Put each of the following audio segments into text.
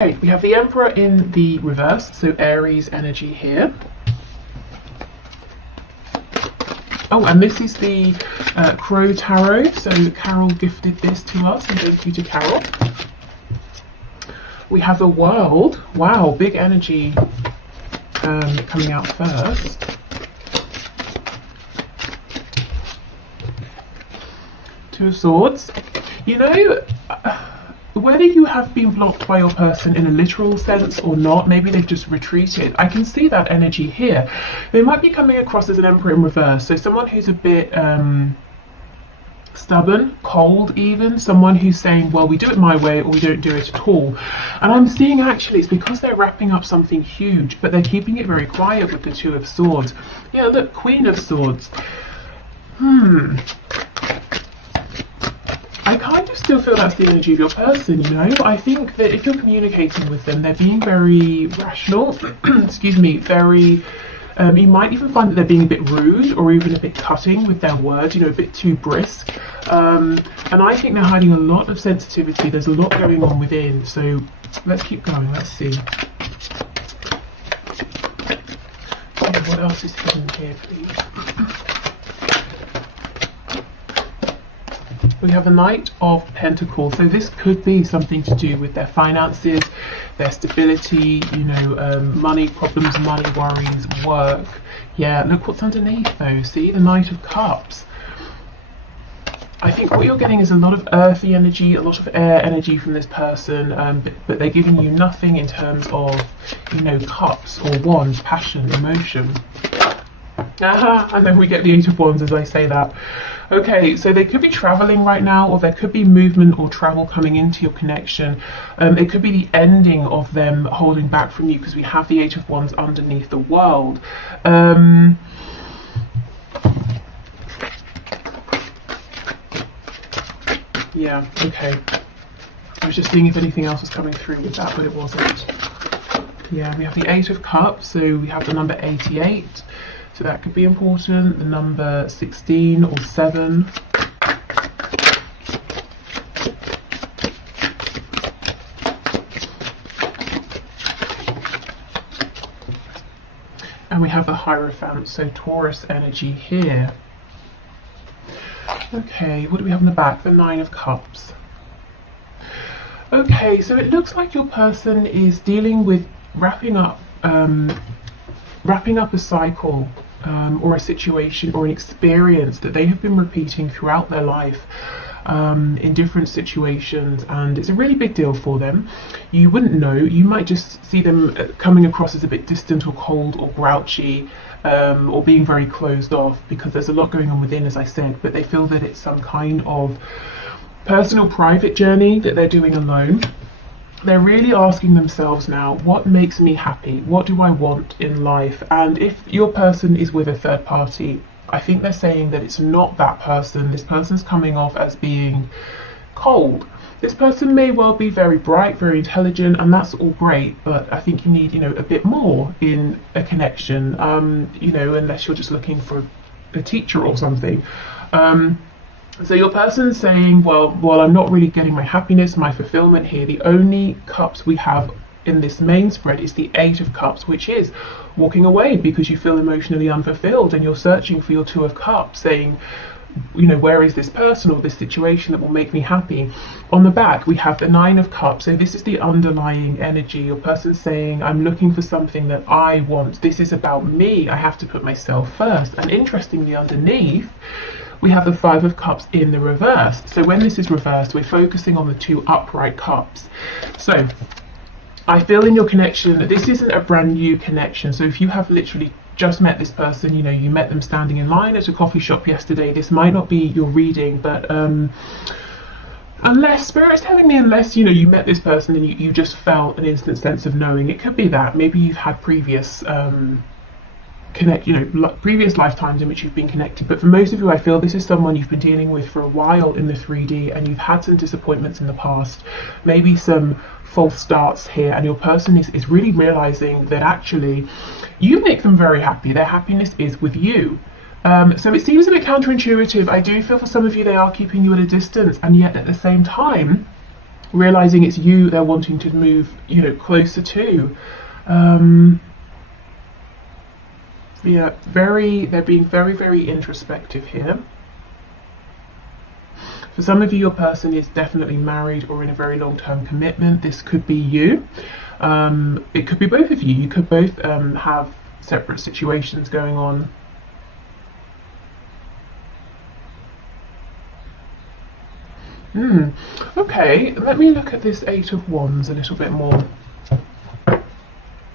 Okay, we have the Emperor in the reverse, so Aries energy here. Oh, and this is the Crow Tarot, so Carol gifted this to us, and thank you to Carol. We have the World. Wow, big energy coming out first. Two of Swords. You know, whether you have been blocked by your person in a literal sense or not, maybe they've just retreated. I can see that energy here. They might be coming across as an Emperor in reverse, so someone who's a bit stubborn, cold even, someone who's saying, well, we do it my way or we don't do it at all. And I'm seeing actually it's because they're wrapping up something huge, but they're keeping it very quiet with the Two of Swords. Yeah, look, Queen of Swords. I kind of still feel that's the energy of your person, you know. I think that if you're communicating with them, they're being very rational, excuse me, very, you might even find that they're being a bit rude or even a bit cutting with their words, you know, a bit too brisk. And I think they're hiding a lot of sensitivity. There's a lot going on within. So let's keep going. Let's see. What else is hidden here, please? We have a Knight of Pentacles, so this could be something to do with their finances, their stability, you know, money problems, money worries, work. Yeah, look what's underneath though, see, the Knight of Cups. I think what you're getting is a lot of earthy energy, a lot of air energy from this person, but they're giving you nothing in terms of, you know, cups or wands, passion, emotion. And then we get the Eight of Wands as I say that. Okay, so they could be traveling right now, or there could be movement or travel coming into your connection. It could be the ending of them holding back from you because we have the Eight of Wands underneath the World. Yeah, okay. I was just seeing if anything else was coming through with that, but it wasn't. Yeah, we have the Eight of Cups, so we have the number 88. So that could be important, the number 16 or 7. And we have the Hierophant, so Taurus energy here. Okay, what do we have in the back? The Nine of Cups. Okay, so it looks like your person is dealing with wrapping up a cycle. Or a situation or an experience that they have been repeating throughout their life in different situations, and it's a really big deal for them. You wouldn't know, you might just see them coming across as a bit distant or cold or grouchy or being very closed off because there's a lot going on within, as I said, but they feel that it's some kind of personal private journey that they're doing alone. They're really asking themselves now, what makes me happy? What do I want in life? And if your person is with a third party, I think they're saying that it's not that person. This person's coming off as being cold. This person may well be very bright, very intelligent, and that's all great, but I think you need, you know, a bit more in a connection, you know, unless you're just looking for a teacher or something. So your person's saying, well, I'm not really getting my happiness, my fulfillment here. The only cups we have in this main spread is the Eight of Cups, which is walking away because you feel emotionally unfulfilled and you're searching for your Two of Cups, saying, you know, where is this person or this situation that will make me happy? On the back, we have the Nine of Cups. So this is the underlying energy. Your person's saying, I'm looking for something that I want. This is about me. I have to put myself first. And interestingly, underneath, we have the Five of Cups in the reverse. So when this is reversed, we're focusing on the two upright cups. So I feel in your connection that this isn't a brand new connection. So if you have literally just met this person, you know, you met them standing in line at a coffee shop yesterday, this might not be your reading, but unless Spirit's telling me, unless, you know, you met this person and you just felt an instant sense of knowing, it could be that maybe you've had previous previous lifetimes in which you've been connected. But for most of you, I feel this is someone you've been dealing with for a while in the 3D, and you've had some disappointments in the past, maybe some false starts here, and your person is really realizing that actually you make them very happy. Their happiness is with you. So it seems a bit counterintuitive. I do feel for some of you they are keeping you at a distance, and yet at the same time realizing it's you they're wanting to move, you know, closer to. Yeah, they're being very, very introspective here. For some of you, your person is definitely married or in a very long-term commitment. This could be you. It could be both of you. You could both have separate situations going on. Okay, let me look at this Eight of Wands a little bit more.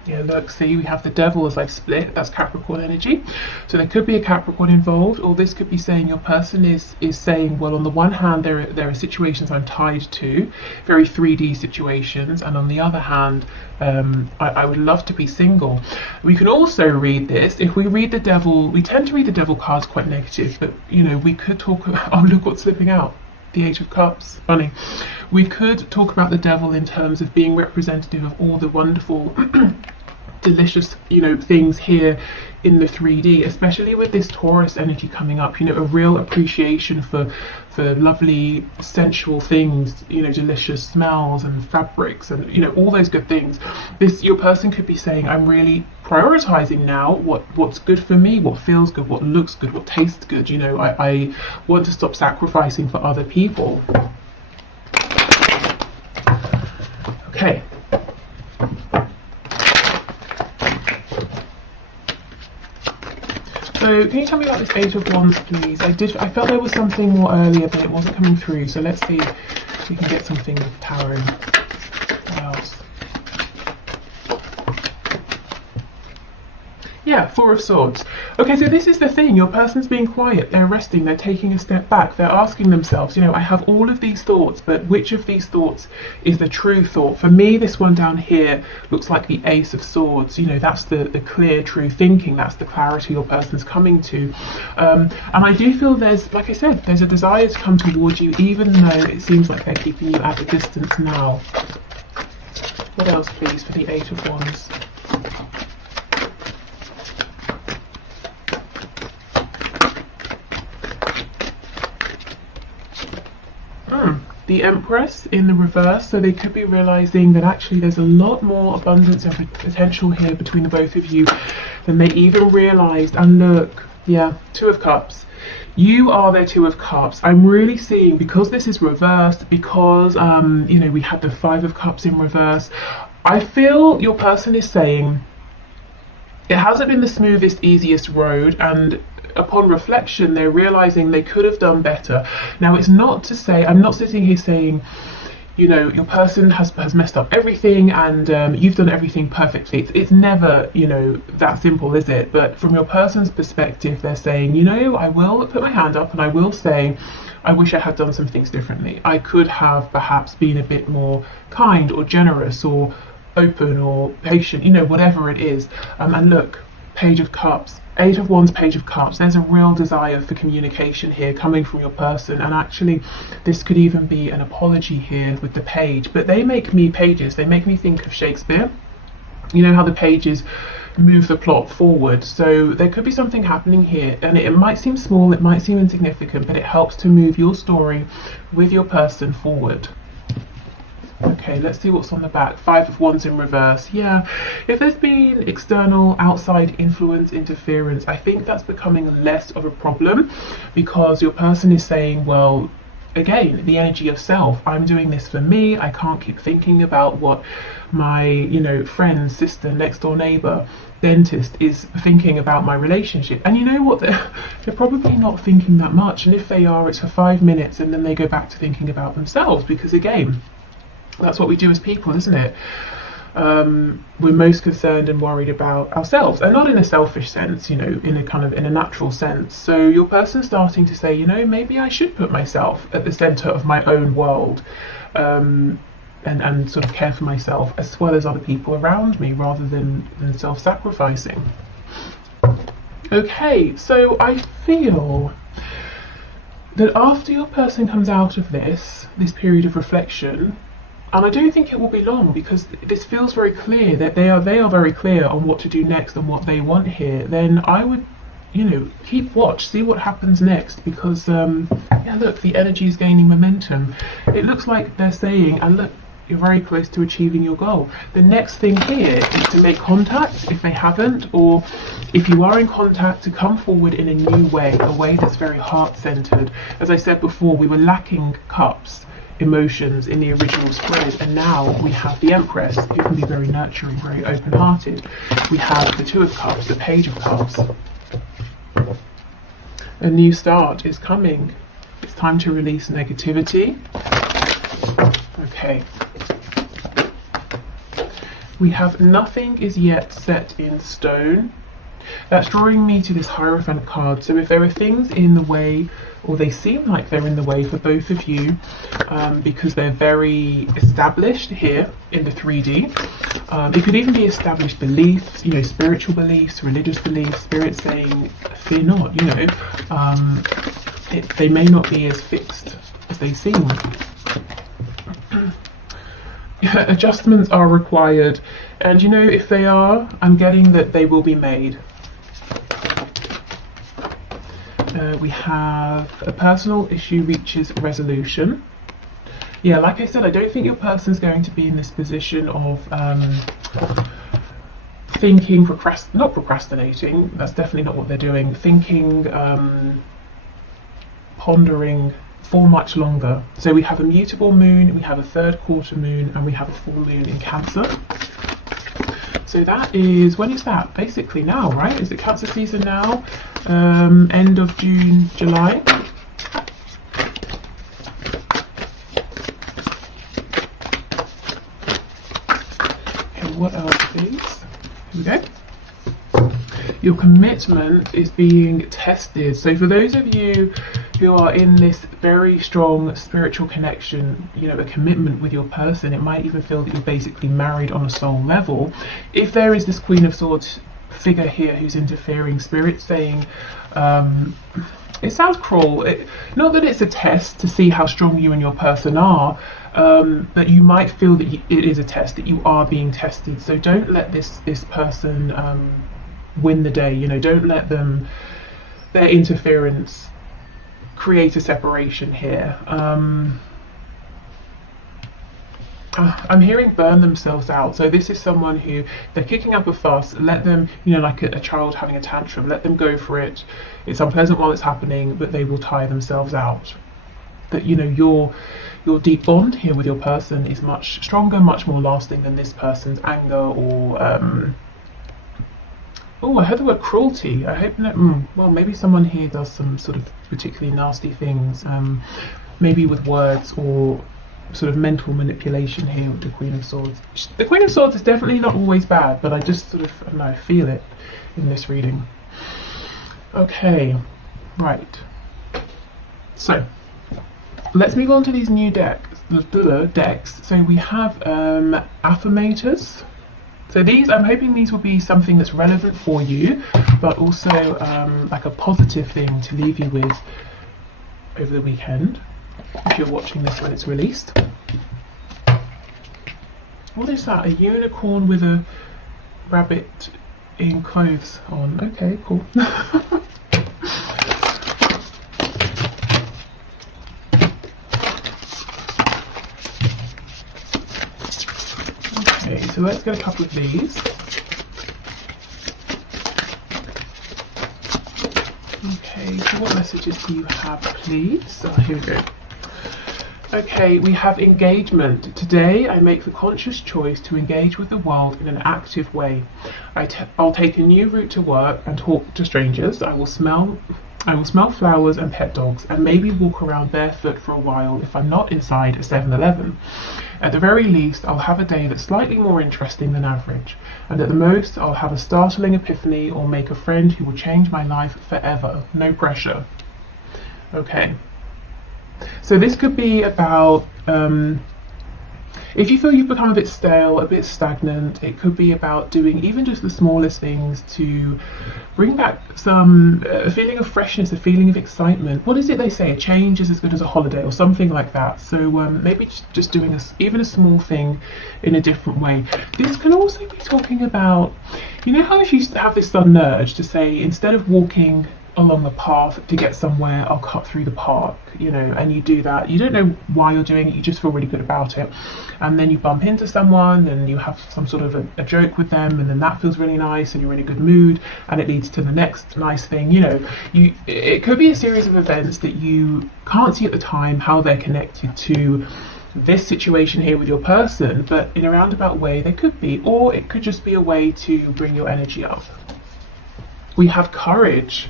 Yeah, look, see, we have the Devil as I've split. That's Capricorn energy. So there could be a Capricorn involved, or this could be saying your person is saying, well, on the one hand, there are situations I'm tied to, very 3D situations, and on the other hand, I would love to be single. We can also read this. If we read the Devil, we tend to read the Devil cards quite negative, but, you know, we could talk about, oh, look what's slipping out. The Eight of Cups, funny. We could talk about the Devil in terms of being representative of all the wonderful, delicious, you know, things here in the 3D, especially with this Taurus energy coming up. You know, a real appreciation for lovely, sensual things. You know, delicious smells and fabrics, and you know, all those good things. Your person could be saying, I'm really prioritizing now what's good for me, what feels good, what looks good, what tastes good. You know, I want to stop sacrificing for other people. Okay. So can you tell me about this Eight of Wands, please? I felt there was something more earlier, but it wasn't coming through. So let's see if we can get something with tarot. What else? Yeah, Four of Swords. Okay, so this is the thing. Your person's being quiet. They're resting. They're taking a step back. They're asking themselves, you know, I have all of these thoughts, but which of these thoughts is the true thought? For me, this one down here looks like the Ace of Swords. You know, that's the clear, true thinking. That's the clarity your person's coming to. And I do feel there's, like I said, there's a desire to come towards you, even though it seems like they're keeping you at a distance now. What else, please, for the Eight of Wands? The Empress in the reverse, so they could be realizing that actually there's a lot more abundance and potential here between the both of you than they even realized. And look, yeah, Two of Cups. You are their Two of Cups. I'm really seeing, because this is reversed, because you know, we had the Five of Cups in reverse, I feel your person is saying it hasn't been the smoothest, easiest road, and upon reflection, they're realizing they could have done better. Now, it's not to say, I'm not sitting here saying, you know, your person has messed up everything and you've done everything perfectly. It's never, you know, that simple, is it? But from your person's perspective, they're saying, you know, I will put my hand up and I will say, I wish I had done some things differently. I could have perhaps been a bit more kind or generous or open or patient, you know, whatever it is. And look, Page of Cups. Eight of Wands, Page of Cups. There's a real desire for communication here coming from your person, and actually this could even be an apology here with the page. But they make me, pages, they make me think of Shakespeare. You know how the pages move the plot forward, so there could be something happening here, and it might seem small, it might seem insignificant, but it helps to move your story with your person forward. Okay, let's see what's on the back. Five of Wands in reverse. Yeah, if there's been external, outside influence, interference, I think that's becoming less of a problem, because your person is saying, well, again, the energy of self. I'm doing this for me. I can't keep thinking about what my, you know, friend, sister, next door neighbor, dentist is thinking about my relationship. And you know what? They're probably not thinking that much. And if they are, it's for 5 minutes and then they go back to thinking about themselves, because again, that's what we do as people, isn't it? We're most concerned and worried about ourselves, and not in a selfish sense, you know, in a kind of in a natural sense. So your person's starting to say, you know, maybe I should put myself at the center of my own world, and sort of care for myself as well as other people around me, rather than self-sacrificing. Okay, so I feel that after your person comes out of this period of reflection, and I don't think it will be long, because this feels very clear that they are very clear on what to do next and what they want here, then I would you know, keep watch, see what happens next, because yeah, look, the energy is gaining momentum. It looks like they're saying, and look, you're very close to achieving your goal. The next thing here is to make contact if they haven't, or if you are in contact, to come forward in a new way, a way that's very heart-centered. As I said before, we were lacking cups, emotions in the original spread, and now we have the Empress, who can be very nurturing, very open-hearted. We have the Two of Cups, the Page of Cups. A new start is coming. It's time to release negativity. Okay. We have nothing is yet set in stone. That's drawing me to this Hierophant card. So if there are things in the way, or they seem like they're in the way for both of you, because they're very established here in the 3D. It could even be established beliefs, you know, spiritual beliefs, religious beliefs, spirit saying, fear not, you know. They may not be as fixed as they seem. Adjustments are required, and you know, if they are, I'm getting that they will be made. We have a personal issue reaches resolution. Yeah, like I said, I don't think your person's going to be in this position of thinking, not procrastinating, that's definitely not what they're doing, thinking, pondering for much longer. So we have a mutable moon, we have a third quarter moon, and we have a full moon in Cancer. So that is, when is that? Basically now, right? Is it Cancer season now? End of June, July. Okay, what else, please? Here we go. Your commitment is being tested. So for those of you who are in this very strong spiritual connection, you know, a commitment with your person, it might even feel that you're basically married on a soul level. If there is this Queen of Swords figure here who's interfering, spirit saying, it sounds cruel, not that it's a test to see how strong you and your person are, but you might feel that it is a test, that you are being tested. So don't let this person win the day, you know, don't let them, their interference, create a separation here. I'm hearing burn themselves out. So this is someone who, they're kicking up a fuss, let them, you know, like a child having a tantrum, let them go for it. It's unpleasant while it's happening, but they will tire themselves out. That, you know, your deep bond here with your person is much stronger, much more lasting than this person's anger or oh, I heard the word cruelty. I hope that, well, maybe someone here does some sort of particularly nasty things, maybe with words or sort of mental manipulation here with the Queen of Swords. The Queen of Swords is definitely not always bad, but I just sort of, I don't know, feel it in this reading. Okay, right. So, let's move on to these new decks. So we have affirmators. So these, I'm hoping these will be something that's relevant for you, but also like a positive thing to leave you with over the weekend, if you're watching this when it's released. What is that? A unicorn with a rabbit in clothes on. Okay, cool. Okay, so let's get a couple of these. Okay, so what messages do you have, please? Here we go. Okay, we have engagement. Today I make the conscious choice to engage with the world in an active way. I'll take a new route to work and talk to strangers. I will smell flowers and pet dogs, and maybe walk around barefoot for a while if I'm not inside a 7-Eleven. At the very least, I'll have a day that's slightly more interesting than average, and at the most, I'll have a startling epiphany or make a friend who will change my life forever. No pressure. Okay. So this could be about, if you feel you've become a bit stale, a bit stagnant, it could be about doing even just the smallest things to bring back some a feeling of freshness, a feeling of excitement. What is it they say? A change is as good as a holiday, or something like that. So maybe just doing even a small thing in a different way. This can also be talking about, You know how if you have this sudden urge to say, instead of walking along the path to get somewhere, I'll cut through the park, you know, and you do that. You don't know why you're doing it, you just feel really good about it. And then you bump into someone and you have some sort of a joke with them, and then that feels really nice and you're in a good mood, and it leads to the next nice thing. You know, it could be a series of events that you can't see at the time how they're connected to this situation here with your person, but in a roundabout way they could be, or it could just be a way to bring your energy up. We have courage.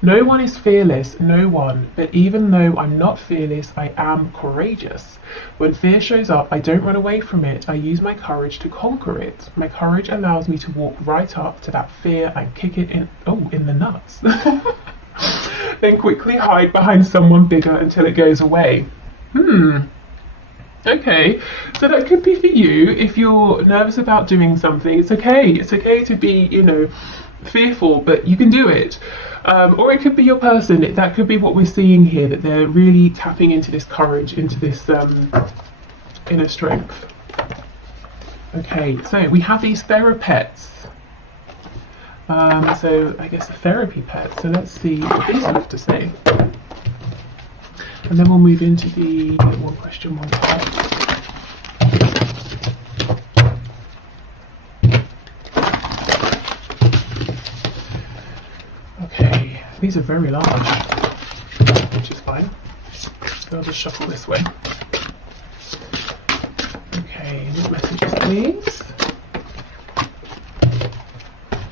No one is fearless, no one, but even though I'm not fearless, I am courageous. When fear shows up, I don't run away from it, I use my courage to conquer it. My courage allows me to walk right up to that fear and kick it in the nuts. Then quickly hide behind someone bigger until it goes away. Okay, so that could be for you if you're nervous about doing something. It's okay to be, you know, fearful, but you can do it. Or it could be your person. That could be what we're seeing here, that they're really tapping into this courage, into this inner strength. Okay, so we have these therapets. So I guess a therapy pet. So let's see what these have to say. And then we'll move into the one question, one card. Okay, these are very large, which is fine. So I'll just shuffle this way. Okay, what messages, please?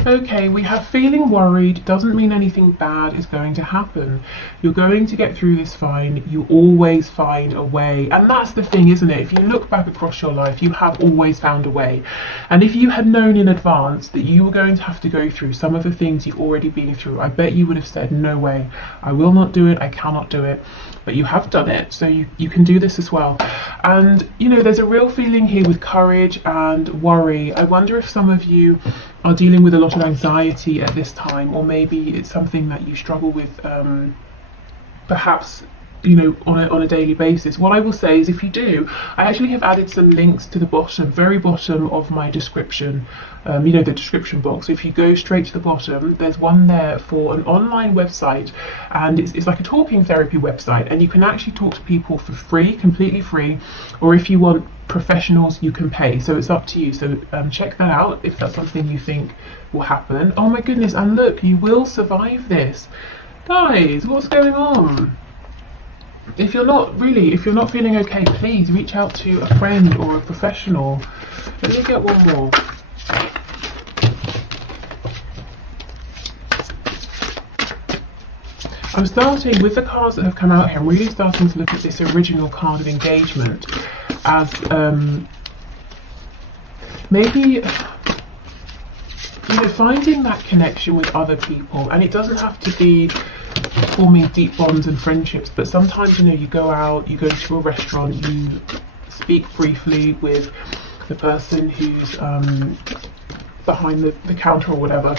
Okay, we have feeling worried doesn't mean anything bad is going to happen. You're going to get through this fine. You always find a way. And that's the thing, isn't it? If you look back across your life, you have always found a way. And if you had known in advance that you were going to have to go through some of the things you've already been through, I bet you would have said, no way, I will not do it, I cannot do it. But you have done it, so you can do this as well. And, you know, there's a real feeling here with courage and worry. I wonder if some of you are dealing with a lot of anxiety at this time, or maybe it's something that you struggle with perhaps, you know, on a daily basis. What I will say is, if you do, I actually have added some links to the bottom, very bottom of my description, you know, the description box. If you go straight to the bottom, there's one there for an online website, and it's like a talking therapy website, and you can actually talk to people for free, completely free, or if you want professionals, you can pay. So it's up to you. So check that out if that's something you think will happen. Oh my goodness, and look, you will survive this. Guys, what's going on? If you're not feeling okay, please reach out to a friend or a professional. Let me get one more. I'm starting with the cards that have come out here. I'm really starting to look at this original card of engagement as maybe, you know, finding that connection with other people. And it doesn't have to be forming deep bonds and friendships, but sometimes, you know, you go out, you go to a restaurant, you speak briefly with the person who's behind the counter or whatever,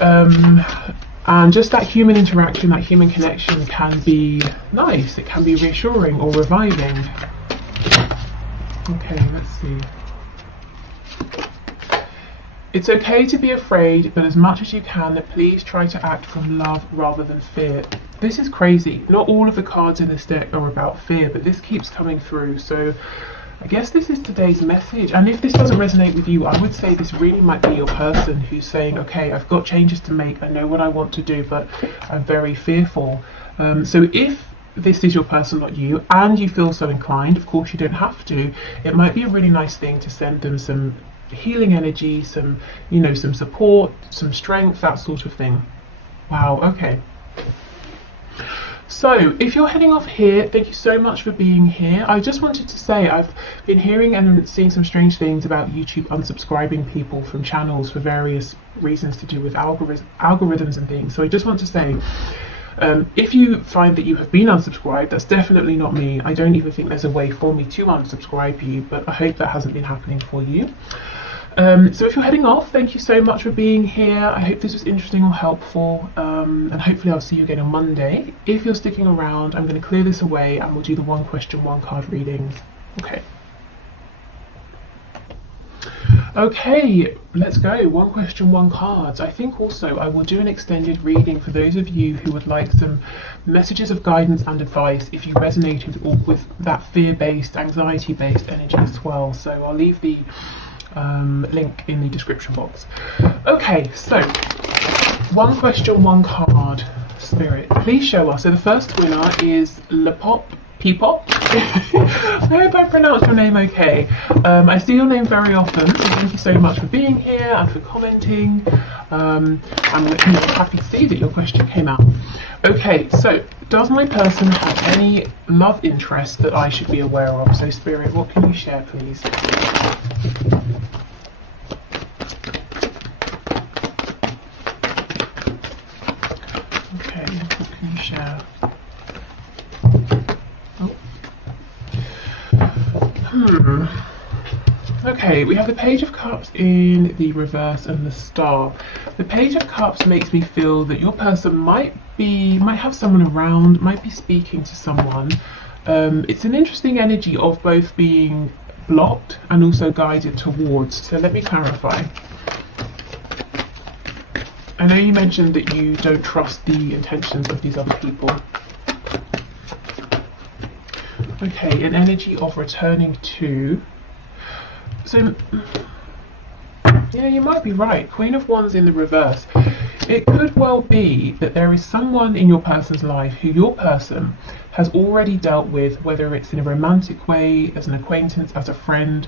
and just that human interaction, that human connection can be nice. It can be reassuring or reviving. Okay, let's see. It's okay to be afraid, but as much as you can, please try to act from love rather than fear. This is crazy. Not all of the cards in this deck are about fear, but this keeps coming through. So I guess this is today's message. And if this doesn't resonate with you, I would say this really might be your person who's saying, okay, I've got changes to make. I know what I want to do, but I'm very fearful. So if this is your person, not you, and you feel so inclined, of course you don't have to, it might be a really nice thing to send them some healing energy, some, you know, some support, some strength, that sort of thing. Wow, okay. So if you're heading off here, thank you so much for being here. I just wanted to say I've been hearing and seeing some strange things about YouTube unsubscribing people from channels for various reasons to do with algorithms and things. So I just want to say, if you find that you have been unsubscribed, that's definitely not me. I don't even think there's a way for me to unsubscribe you, but I hope that hasn't been happening for you. So if you're heading off, thank you so much for being here. I hope this was interesting or helpful, and hopefully I'll see you again on Monday. If you're sticking around, I'm going to clear this away and we'll do the one question, one card readings. Okay. Okay, let's go. One question, one cards. I think also I will do an extended reading for those of you who would like some messages of guidance and advice if you resonated with that fear-based, anxiety-based energy as well. So I'll leave the link in the description box. Okay, so one question, one card. Spirit, please show us. So the first winner is Peepop. I hope I pronounced your name okay. I see your name very often, so thank you so much for being here and for commenting. I'm happy to see that your question came out. Okay, so does my person have any love interest that I should be aware of? So Spirit, what can you share, please? Okay, what can you share? Okay, we have the Page of Cups in the reverse and the Star. The Page of Cups makes me feel that your person might have someone around, might be speaking to someone. It's an interesting energy of both being blocked and also guided towards. So let me clarify. I know you mentioned that you don't trust the intentions of these other people. Okay, an energy of returning to. So, yeah, you might be right. Queen of Wands in the reverse. It could well be that there is someone in your person's life who your person has already dealt with, whether it's in a romantic way, as an acquaintance, as a friend,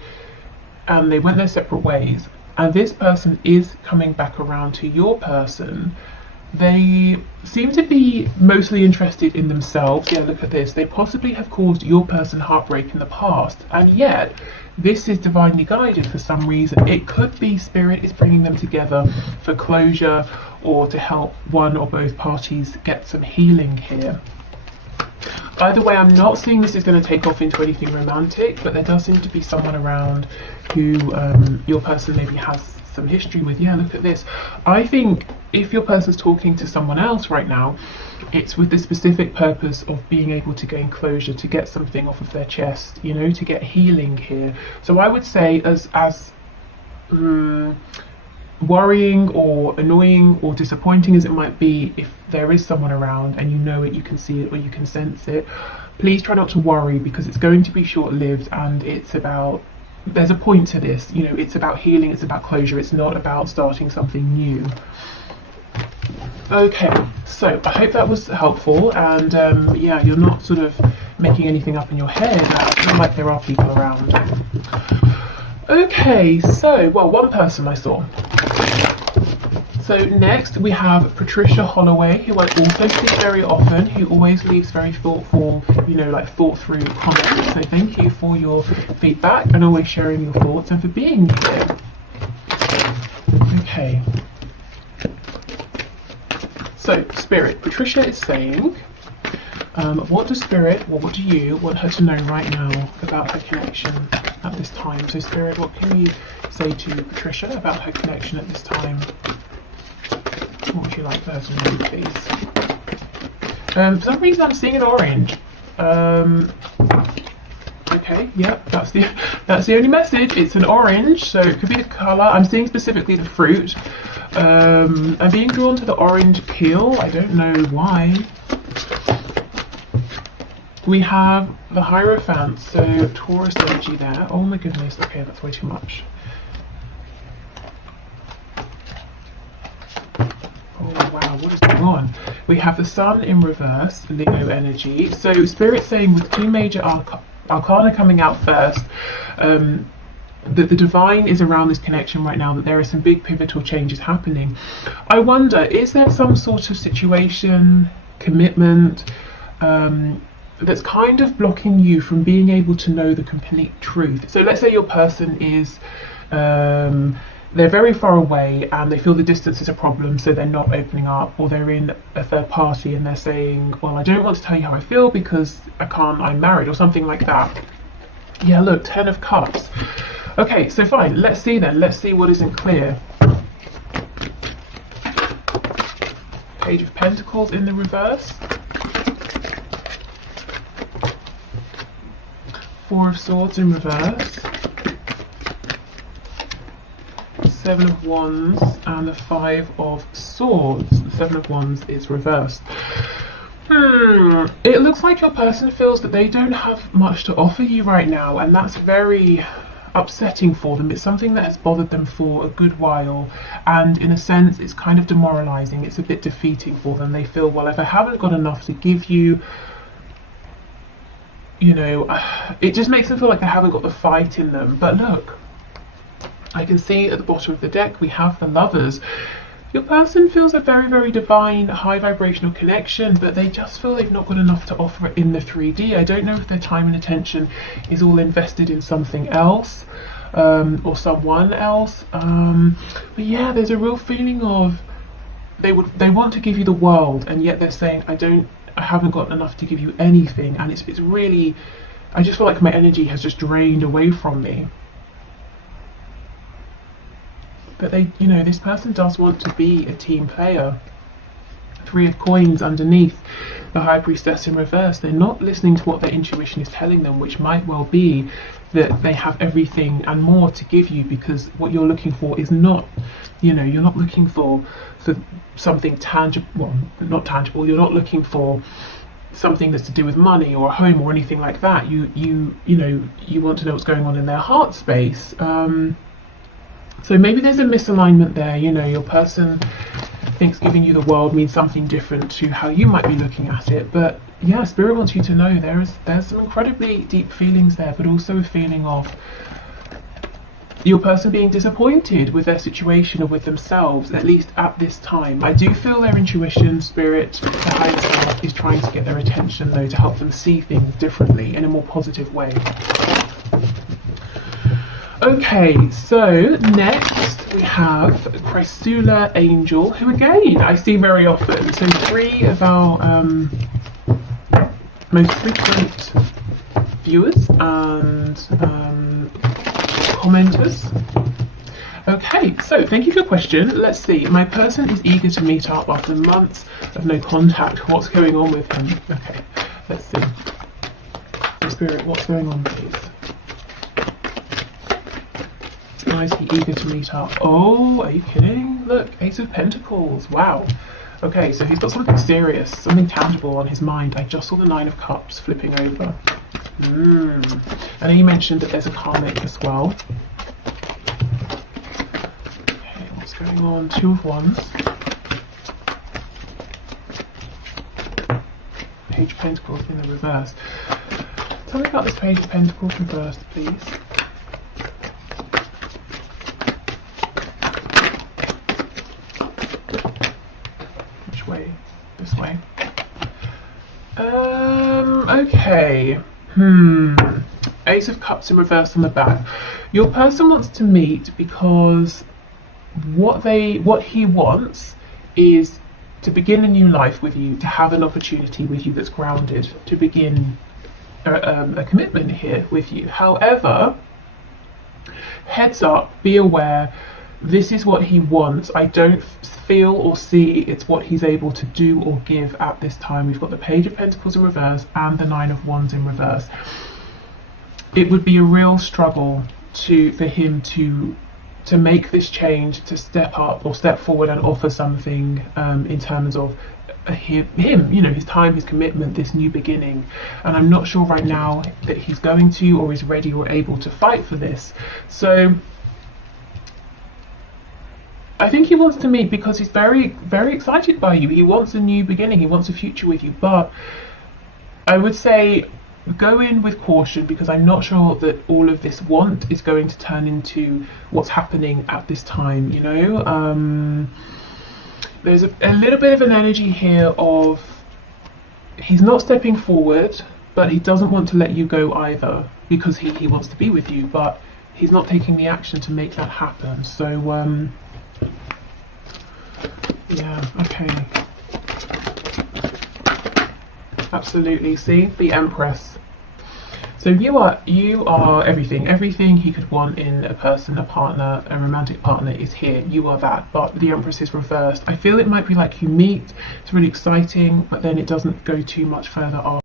and they went their separate ways. And this person is coming back around to your person. They seem to be mostly interested in themselves. Yeah, look at this. They possibly have caused your person heartbreak in the past, and yet this is divinely guided for some reason. It could be Spirit is bringing them together for closure or to help one or both parties get some healing here. Either way, I'm not seeing this is going to take off into anything romantic, but there does seem to be someone around who your person maybe has some history with. Yeah, look at this. I think if your person's talking to someone else right now, it's with the specific purpose of being able to gain closure, to get something off of their chest, you know, to get healing here. So I would say as worrying or annoying or disappointing as it might be, if there is someone around and you know it, you can see it or you can sense it, please try not to worry, because it's going to be short-lived, and it's about, there's a point to this, you know, it's about healing, it's about closure, it's not about starting something new. Okay, so I hope that was helpful, and yeah, you're not sort of making anything up in your head. I feel like there are people around. Okay, so, well, one person I saw. So next we have Patricia Holloway, who I also see very often, who always leaves very thoughtful, you know, like thought through comments. So thank you for your feedback and always sharing your thoughts and for being here. Okay. So Spirit, Patricia is saying, what does Spirit, or what do you want her to know right now about her connection at this time? So Spirit, what can you say to Patricia about her connection at this time? What would you like for her to know, please? For some reason I'm seeing an orange. Okay, yep, that's the only message. It's an orange, so it could be the colour. I'm seeing specifically the fruit. I'm being drawn to the orange peel. I don't know why. We have the Hierophant, so Taurus energy there. Oh my goodness, okay, that's way too much. Oh wow, what is going on? We have the Sun in reverse, Leo energy. So Spirit saying with two major arcana coming out first, that the divine is around this connection right now, that there are some big pivotal changes happening. I wonder, is there some sort of situation, commitment, that's kind of blocking you from being able to know the complete truth? So let's say your person is, they're very far away and they feel the distance is a problem, so they're not opening up, or they're in a third party and they're saying, well, I don't want to tell you how I feel because I'm married, or something like that. Yeah, look, 10 of Cups. Okay, so fine, let's see then, let's see what isn't clear. Page of Pentacles in the reverse. Four of Swords in reverse. Seven of Wands and the Five of Swords. The Seven of Wands is reversed. It looks like your person feels that they don't have much to offer you right now, and that's very upsetting for them. It's something that has bothered them for a good while, and in a sense it's kind of demoralizing. It's a bit defeating for them. They feel, well, if I haven't got enough to give you, you know, it just makes them feel like they haven't got the fight in them. But look, I can see at the bottom of the deck we have the Lovers. Your person feels a very, very divine, high vibrational connection, but they just feel they've not got enough to offer in the 3D. I don't know if their time and attention is all invested in something else, or someone else. But yeah, there's a real feeling of they want to give you the world, and yet they're saying, I haven't got enough to give you anything. And it's really, I just feel like my energy has just drained away from me. But they, you know, this person does want to be a team player. Three of Coins underneath, the High Priestess in reverse. They're not listening to what their intuition is telling them, which might well be that they have everything and more to give you, because what you're looking for is not, you know, you're not looking for something tangible, well, not tangible, you're not looking for something that's to do with money or a home or anything like that. You know, you want to know what's going on in their heart space. So maybe there's a misalignment there. You know, your person thinks giving you the world means something different to how you might be looking at it. But yeah, Spirit wants you to know there's some incredibly deep feelings there, but also a feeling of your person being disappointed with their situation or with themselves, at least at this time. I do feel their intuition, Spirit, the higher self, is trying to get their attention though, to help them see things differently in a more positive way. Okay, so next we have Chrysula Angel, who again I see very often. So three of our most frequent viewers and commenters. Okay, so thank you for your question. Let's see. My person is eager to meet up after months of no contact. What's going on with him? Okay, let's see. Spirit, what's going on, please? Why is he eager to meet up? Oh, are you kidding? Look, Ace of Pentacles. Wow. Okay, so he's got something serious, something tangible on his mind. I just saw the Nine of Cups flipping over. And then you mentioned that there's a karmic as well. Okay, what's going on? Two of Wands. Page of Pentacles in the reverse. Tell me about this Page of Pentacles reversed, please. This way. Okay. Ace of Cups in reverse on the back. Your person wants to meet because what he wants is to begin a new life with you, to have an opportunity with you that's grounded, to begin a commitment here with you. However, heads up, be aware, this is what he wants. I don't feel or see it's what he's able to do or give at this time. We've got the Page of Pentacles in reverse and the Nine of Wands in reverse. It would be a real struggle for him to make this change, to step up or step forward and offer something in terms of him, you know, his time, his commitment, this new beginning. And I'm not sure right now that he's going to or is ready or able to fight for this. So I think he wants to meet because he's very, very excited by you. He wants a new beginning. He wants a future with you. But I would say go in with caution, because I'm not sure that all of this want is going to turn into what's happening at this time, you know. There's a little bit of an energy here of he's not stepping forward, but he doesn't want to let you go either, because he wants to be with you, but he's not taking the action to make that happen. So yeah, okay. Absolutely, see? The Empress. So you are everything he could want in a person, a partner, a romantic partner is here. You are that, but the Empress is reversed. I feel it might be like you meet, it's really exciting, but then it doesn't go too much further off.